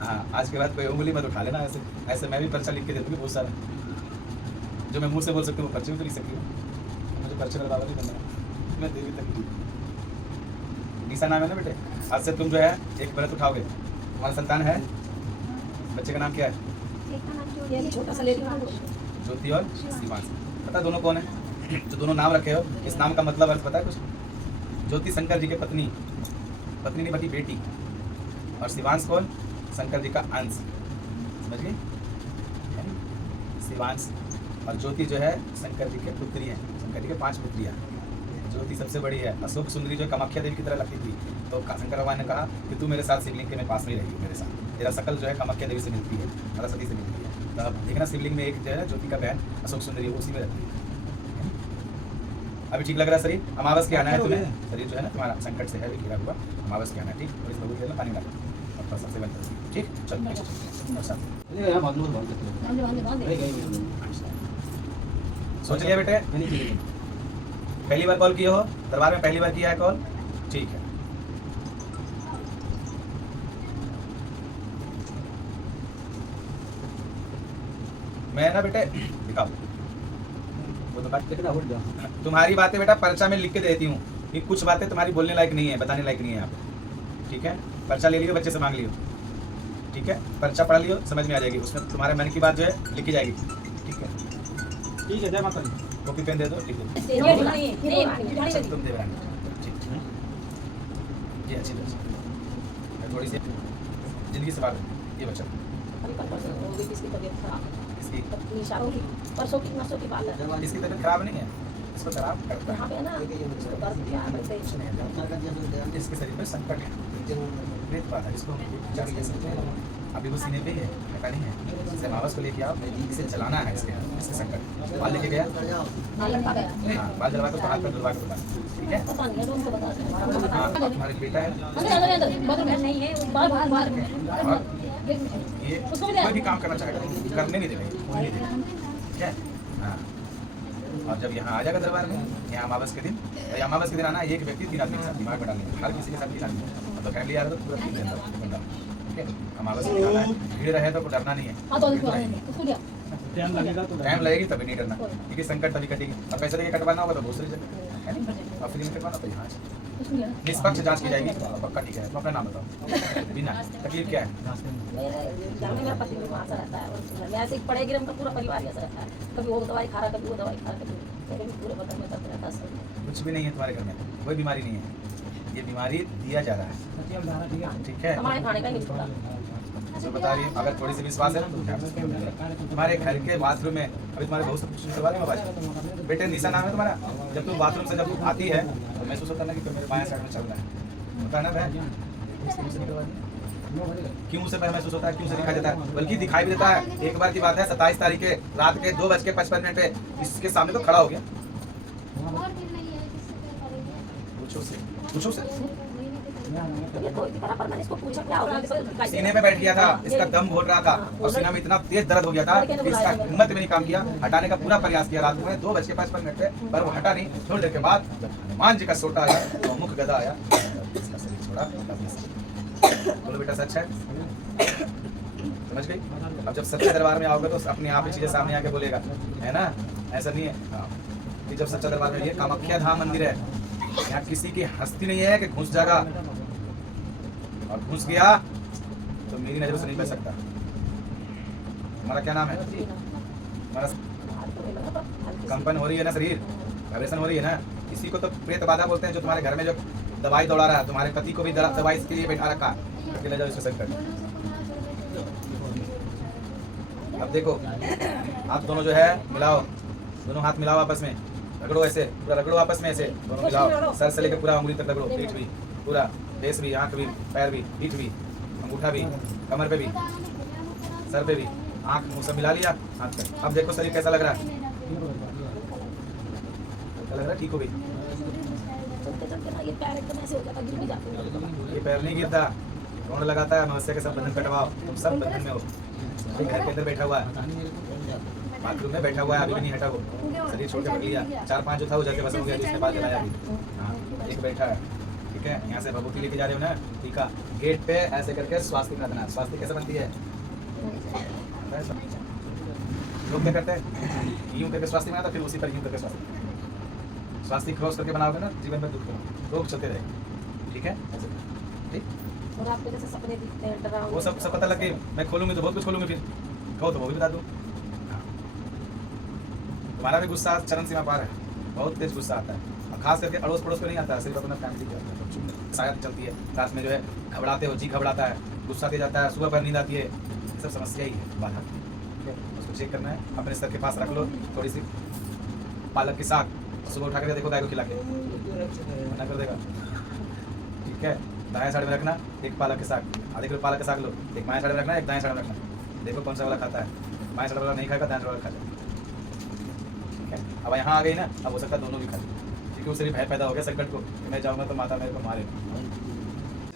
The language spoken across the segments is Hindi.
हाँ, आज के बाद कोई उंगली मत उठा लेना ऐसे। ऐसे मैं भी पर्चा लिख के दे दूँगी बहुत सारा, जो मैं मुँह से बोल सकती हूँ वो पर्चे में तो लिख सकती हूँ। मुझे पर्चे वाला बाबा नहीं बनना, मैं देवी तक ठीक। निशा नाम है ना बेटे, आज से तुम जो है एक व्रत उठाओगे। तुम्हारा संतान है, बच्चे का नाम क्या है? छोटा सा लेडी ज्योति और शिवांश। पता दोनों कौन है? जो दोनों नाम रखे हो, इस नाम का मतलब अर्थ पता है कुछ? ज्योति शंकर जी के पत्नी, पत्नी नहीं बल्कि बेटी, और शिवांश कौन? शंकर जी का अंश। समझ गई? शिवांश और ज्योति जो है शंकर जी के पुत्री हैं। शंकर जी के 5 पुत्रियाँ। ज्योति सबसे बड़ी है। अशोक सुंदरी जो कामाख्या देवी की तरह लगती थी, तो शंकर भगवान ने कहा कि तू मेरे साथ शिवलिंग के में पास में ही रहेगी, मेरे साथ तेरा शकल जो है कामाख्या देवी से मिलती है, सरस्वती से मिलती है। तो अब देखना शिवलिंग में एक जो है ज्योति का बहन अशोक सुंदरी उसी में रहती है। अभी ठीक लग रहा है शरीर? अमावस के आना है तुम्हें, शरीर जो है ना तुम्हारा संकट से है भी घिरा हुआ, अमावस के आना है। ठीक, और इस बबूल में पानी डालो और थोड़ा सा सेवन करो। ठीक, चलो सोच लिया बेटे? पहली बार कॉल किए हो दरबार में? पहली बार किया है कॉल? ठीक है। मैं ना बेटे दिखाओ वो तो बात, तुम्हारी बातें बेटा पर्चा में लिख के देती हूँ कि कुछ बातें तुम्हारी बोलने लायक नहीं है, बताने लायक नहीं है यहाँ पे। ठीक है, पर्चा ले लियो, बच्चे से मांग लियो। ठीक है, पर्चा पढ़ लियो, समझ में आ जाएगी, उसमें तुम्हारे मन की बात जो है लिखी जाएगी। ठीक है, ठीक है, जय माता दी। कॉपी पेन दे दो, लिख दो। तुम दे रहे ठीक है, ये अच्छी तरह थोड़ी सी जिंदगी से बात है। ये बच्चा इसकी परसों की नसों की बात है। इसकी तबीयत खराब नहीं है, इसको खराब करता यहाँ पे ना है, इसके शरीर में संकट है, प्रेत बात है, इसको उपचार ले सकते हैं। अभी वो सीने पे ही है, हटा नहीं है। इसे अमावस को लेके आओ, इसे चलाना है, इसके संकट। बाल लेके गया, हाँ बाल जलवा कर हाथ पर डलवा कर बता। ठीक है, तुम्हारे बेटा है ये कोई भी काम करना चाहेगा करने नहीं देगा, नहीं देगा। ठीक है, हाँ। और जब यहाँ आ जाएगा दरबार में, यहाँ अमावस के दिन, तो अमावस के दिन आना, एक व्यक्ति 3 आदमी के साथ दिमाग में डालेंगे, हर किसी के साथ 3 आदमी। तो फैमिली आ रहा तो पूरा 3 रहता। ठीक है, अमावस के दिन आना है, भीड़ रहे तो डरना नहीं है। टाइम लगेगी तभी नहीं डरना, क्योंकि संकट तभी कटेगी। और पैसे लेके कटवाना होगा तो दूसरी जगह है नहीं, और फ्री में कटवाना तो यहाँ निष्पक्ष जांच की जाएगी। पक्का ठीक है, तो अपना नाम बताओ। बिना तकलीफ क्या है? पड़ेगी हमका पूरा परिवार ऐसा रहता है, कभी वो दवाई खा रहा, कभी वो दवाई खा रहा, कभी पूरे बदन में दर्द रहता है। कुछ भी नहीं है तुम्हारे घर में, कोई बीमारी नहीं है, ये बीमारी दिया जा रहा है। ठीक है, हमारे खाने का नहीं छोड़ा। जो बता रही है, अगर थोड़ी सी विश्वास है ना तो तुम्हारे घर के बाथरूम में अभी तुम्हारे बहुत सब करवा रही आवाज। बेटे निशा नाम है तुम्हारा, जब तुम बाथरूम से जब आती है तो महसूस होता ना कि मेरे बाएं साइड में चल रहा है, होता है ना बहन? क्यों उसे महसूस होता है, क्यों से दिखाई देता है? बल्कि दिखाई भी देता है। एक बार की बात है, 27 तारीख के रात के 2:55 पे इसके सामने तो खड़ा हो गया। पूछो से सीने पे बैठ गया था, इसका दम घोट रहा था और सीना में इतना तेज दर्द हो गया था कि इसका हिम्मत में नहीं काम किया। हटाने का पूरा प्रयास किया रात में 2:55 पे, पर वो हटा नहीं। थोड़ी देर के बाद जब हनुमान जी का सोटा आया तो मुख गदा आया, इसका शरीर छोड़ा। बोलो बेटा सच है, समझ गई? अब जब सच्चे दरबार में आओगे तो अपने आप ही चीजें सामने आके बोलेगा, है ना? ऐसा नहीं है कि जब सच्चा दरबार में, ये कामाख्या धाम मंदिर है, यहाँ किसी की हस्ती नहीं है कि घुस जाएगा, और घुस गया तो मेरी नजर से नहीं बच सकता। तुम्हारा क्या नाम है? तुम्हारा कंपन हो रही है ना, शरीर वाइब्रेशन हो रही है ना, इसी को तो प्रेत बाधा बोलते हैं। जो तुम्हारे घर में जो दवाई दौड़ा रहा है, तुम्हारे पति को भी दवाई इसके लिए बैठा रखा, ले जाओ इसको संकट। अब देखो, आप दोनों जो है मिलाओ, दोनों हाथ मिलाओ आपस में, रगड़ो ऐसे, पूरा रगड़ो आपस में ऐसे, दोनों मिलाओ, सर से लेकर पूरा उंगली तक रगड़ो, पीठ भी पूरा, फेस भी, आंख भी, पैर भी, पीठ भी, अंगूठा भी, कमर पे भी, सर पे भी, आंख मुंह सब मिला लिया हाथ पे। अब देखो शरीर कैसा लग रहा है? क्या लग रहा है? ठीक हो गई? ये पैर नहीं गिरता, रोड लगाता है, अमावस्या के सब बंधन कटवाओ, तुम सब बंधन में हो। घर के अंदर बैठा हुआ है, बाथरूम में बैठा हुआ है, अभी भी नहीं हटा वो, शरीर छोड़ के पकड़ लिया। 4-5 जो था वो जाके बस हो गया, जिसने बाल जलाया अभी। हाँ, एक बैठा है, ठीक है, यहाँ से भभूति लेके जा रहे हो ना, ठीक है, गेट पे ऐसे करके स्वास्तिक रखना। स्वास्तिक कैसे बनती है? लोग क्या करते हैं, यूं करके स्वास्तिक बनाता, फिर उसी पर यूं करके स्वास्तिक क्रॉस करके बनाओगे ना, जीवन में दुख रोग चलते रहेंगे। ठीक है, ठीक। और आपके जैसे सपने दिखते हैं, डरावने, वो सब पता लग गई। मैं खोलूंगी तो बहुत कुछ खोलूंगी, फिर कहो तो वो भी बता दूँ। तुम्हारा भी गुस्सा चरम सीमा पार है, बहुत तेज गुस्सा आता है, और खास करके अड़ोस पड़ोस को नहीं आता है, सिर्फ अपना फैमिली को आता है। शायद चलती है रात में, जो है घबराते हो, जी घबराता है, गुस्सा तेज आता है, सुबह पर नींद आती है, ये सब समस्या ही है, बाधा। ठीक है, उसको चेक करना है, अपने सर के पास रख लो थोड़ी सी पालक की साग, सुबह उठा के देखो गाय को खिला के, मना कर देगा। ठीक है, दाएं साइड में रखना एक पालक के साग, आधे किलो पालक का साग लो, एक बाएं साइड में रखना, एक दाएं साइड में रखना, देखो कौन सा वाला खाता है। बाएं साइड वाला नहीं खाएगा, दाएं साइड वाला खा जाएगा। ठीक है, अब यहाँ आ गई ना, अब हो सकता है दोनों भी खा जाए, क्योंकि उसे भी भय पैदा हो गया संकट को कि मैं जाऊँगा तो माता मेरे को मारे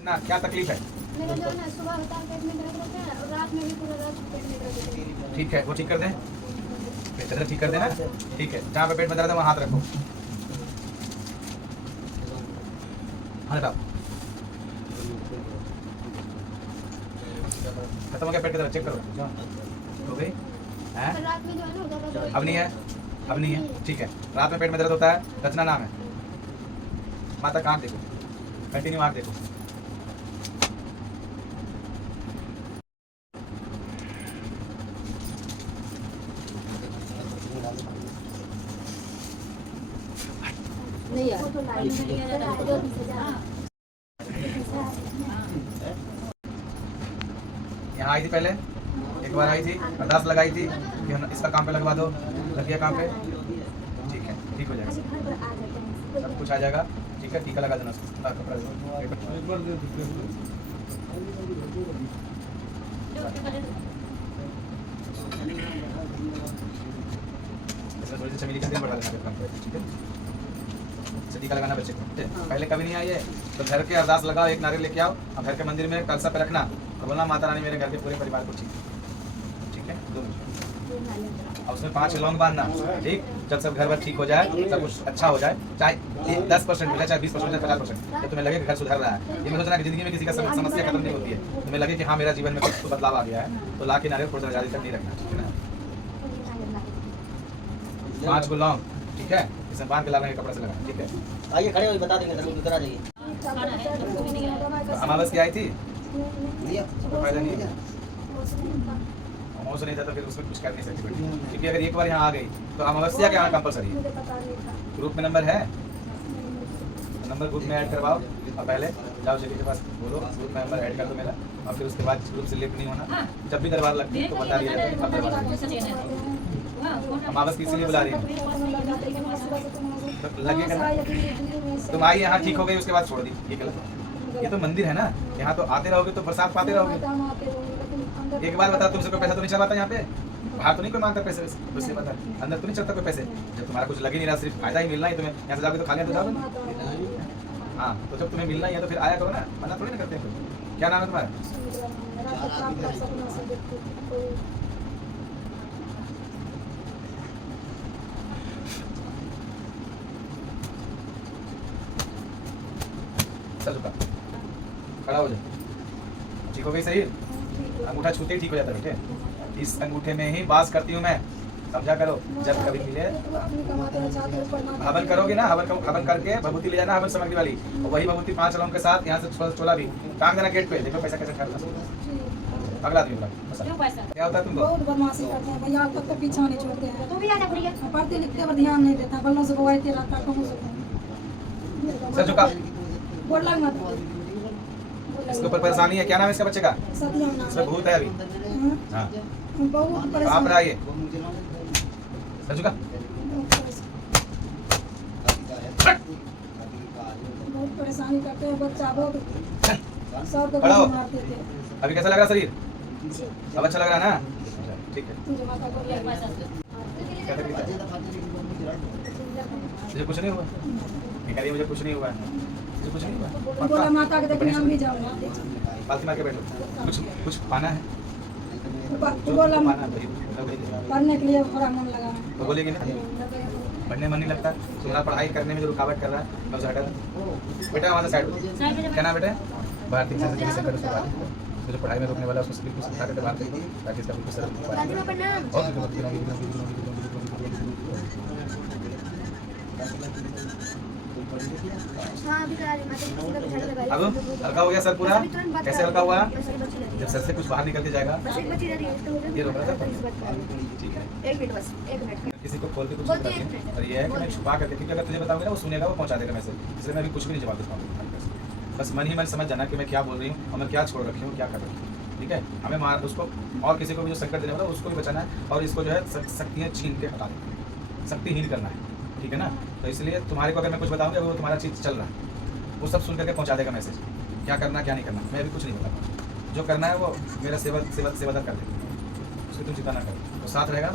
ना। क्या तकलीफ है? मेरा जो है ना, सुबह होता है पेट में दर्द होता है और रात में भी पूरा रात पेट में दर्द होता है। ठीक है, वो ठीक कर दें, पेट दर्द ठीक कर देना। ठीक है, जहाँ पे पेट में दर्द है वहाँ हाथ रखो, हाँ बताओ, खत्म हो गया पेट का दर्द, चेक करो हो गई है? रात में जो है ना ज़्यादा दर्द अब नहीं है, अब नहीं है। ठीक है, रात में पेट में दर्द होता है, रचना नाम है, माता का आँख देखो, कंटिन्यू आँख देखो, नहीं यार, वो तो लाइट में लिया जाता है, जो भी सजा है। यहाँ आई थी पहले, एक बार आई थी, अरदास लगाई थी कि हम इसका काम पे लगवा दो, लग गया काम पे। ठीक है, ठीक हो जाएगा, सब कुछ आ जाएगा। ठीक है, टीका लगा देना उसको, कपड़ा इसमें थोड़ी सी चमेली का तेल बढ़ा देना काम पे। ठीक है, टीका लगाना बच्चे को। पहले कभी नहीं आई है तो घर के अरदास लगाओ, एक नारियल लेके आओ और घर के मंदिर में कलसा पे रखना और बोलना माता रानी मेरे घर के पूरे परिवार को ठीक है, 2 मिनट, और उसमें 5 लौंग बांधना। ठीक, जब सब घर ठीक हो जाए, सब कुछ अच्छा हो जाए, चाहे 10% मिले, चाहे 20%, 50%, जब तुम्हें लगे कि घर सुधर रहा है, ये मैं सोचना कि जिंदगी में किसी का समस्या खत्म नहीं होती है, तुम्हें लगे कि हाँ मेरा जीवन में कुछ बदलाव आ गया है, तो ला के नारियल थोड़ा सा ज़्यादा तक नहीं रखना। ठीक है ना, 5 को लौंग, ठीक है, इसे बांध के लाना है, कपड़ा से लगाना। ठीक है, आइए खड़े हो, बता देंगे, उधर आ जाइए। अमावस्या आई थी, लिया। फायदा नहीं है, मौसम नहीं था तो फिर उसमें कुछ कर नहीं सकती बेटी, क्योंकि अगर एक बार यहाँ आ गई तो अमावस्या के यहाँ कंपलसरी है। ग्रुप में नंबर है, नंबर ग्रुप में ऐड करवाओ और पहले जाओ शेखी के पास बोलो ग्रुप में नंबर ऐड कर दो मेरा, और फिर उसके बाद ग्रुप से लिंक नहीं होना। जब भी दरबार लगती है तो बता दिया जाता है कब दरबार लगती है। अमावस की इसीलिए बुला रही है, तो लगेगा ना, तुम आई यहाँ ठीक हो गई, उसके बाद छोड़ दी, ये गलत है। ये तो मंदिर है ना, यहाँ तो आते रहोगे तो प्रसाद पाते रहोगे। एक बार बता, तुमसे कोई पैसा तो नहीं चलाता यहाँ पे, बाहर तो नहीं कोई मांगता पैसे, उससे बता अंदर तो नहीं चलता कोई पैसे। जब तुम्हारा कुछ लगे नहीं रहा, सिर्फ फायदा ही मिलना ही, तुम्हें यहाँ से जाओगे तो खाली तो जाओगे। हाँ, तो जब तुम्हें मिलना ही है तो फिर आया करो ना, मना थोड़ी ना करते हैं। क्या नाम है तुम्हारा? चल चुका, खड़ा हो जाए, ठीक हो गई सही, अंगूठा छूते ही ठीक हो जाता है। बेटे, इस अंगूठे में ही बास करती हूँ मैं, समझा करो। जब कभी मिले हवन करोगे ना, हवन करके भभूति ले जाना, हवन सामग्री वाली, और वही भभूति 5 लौंग के साथ यहाँ से चोला भी टांग देना गेट पे, देखो पैसा कैसे खर्च। अगला दिन क्या होता है तुमको? बहुत बदमाशी करते हैं भैया, तक तो पीछा नहीं छोड़ते हैं। तू भी आ जा बुढ़िया। पढ़ते लिखते पर ध्यान नहीं देता, बल्लों से बवाइते रहता है, कहूँ से सर झुका, बोल लग मत। इसके ऊपर परेशानी है, क्या नाम है इसका बच्चे का? सत्यम नाम इसमें भूत है अभी। हाँ, बहुत आप परेशान, रहिए, सर झुका, बहुत परेशानी करते हैं बच्चा, बहुत सब खड़ा हो। मारते थे। अभी कैसा लग रहा शरीर? अब अच्छा लग रहा है ना? ठीक है, तुझे माता को क्या तकलीफ है? मुझे कुछ नहीं हुआ, निकालिए, मुझे कुछ नहीं हुआ है, मुझे कुछ नहीं हुआ। बोला माता के देखने हम भी जाओ, पालती मार के बैठो, कुछ पाना है, बोला पाना है, पढ़ने के लिए थोड़ा मन लगा है। तो बोलेगी ना, पढ़ने मन नहीं लगता, तुम्हारा पढ़ाई करने में जो रुकावट कर रहा है मैं उसे हटा दूं। बेटा वहाँ से साइड क्या नाम बेटा बाहर ठीक से कर उसके बाद जो पढ़ाई में रोकने वाला है उसको बिल्कुल सिखा के बाहर कर दो ताकि इसका बिल्कुल सर हाँ अभी करा रही माता किसी का झाड़ू लगा अब हल्का हो गया सर पूरा, कैसे हल्का हुआ जब सर से कुछ बाहर निकल के जाएगा बस एक बच्ची रह रही है तो हो जाए। ये रोक रहा था ठीक है। एक मिनट बस एक मिनट किसी को खोल के कुछ बोलते बता हैं। दिया और ये है कि मैं छुपा करके क्योंकि अगर तुझे बताऊंगा ना वो सुनेगा वो पहुंचा देगा मैसेज, इसलिए मैं अभी कुछ भी नहीं जवाब दे पाऊंगा। बस मन ही मन समझ जाना कि मैं क्या बोल रही हूँ और मैं क्या छोड़ रखी हूँ क्या कर रही हूँ, ठीक है। हमें मार उसको और किसी को भी जो संकट देने वाला उसको भी बचाना है और इसको जो है शक्तियाँ छीन के हटा देना है, शक्तिहीन करना है, ठीक है ना। तो इसलिए तुम्हारे को अगर मैं कुछ बताऊंगा वो तुम्हारा चीज़ चल रहा है वो सब सुन करके पहुंचा देगा मैसेज, क्या करना क्या नहीं करना मैं अभी कुछ नहीं बता पाऊँ। जो करना है वो मेरा सेवक सेवक सेवादार कर देगा, उसकी तुम चिंता ना करो, तो साथ रहेगा ना।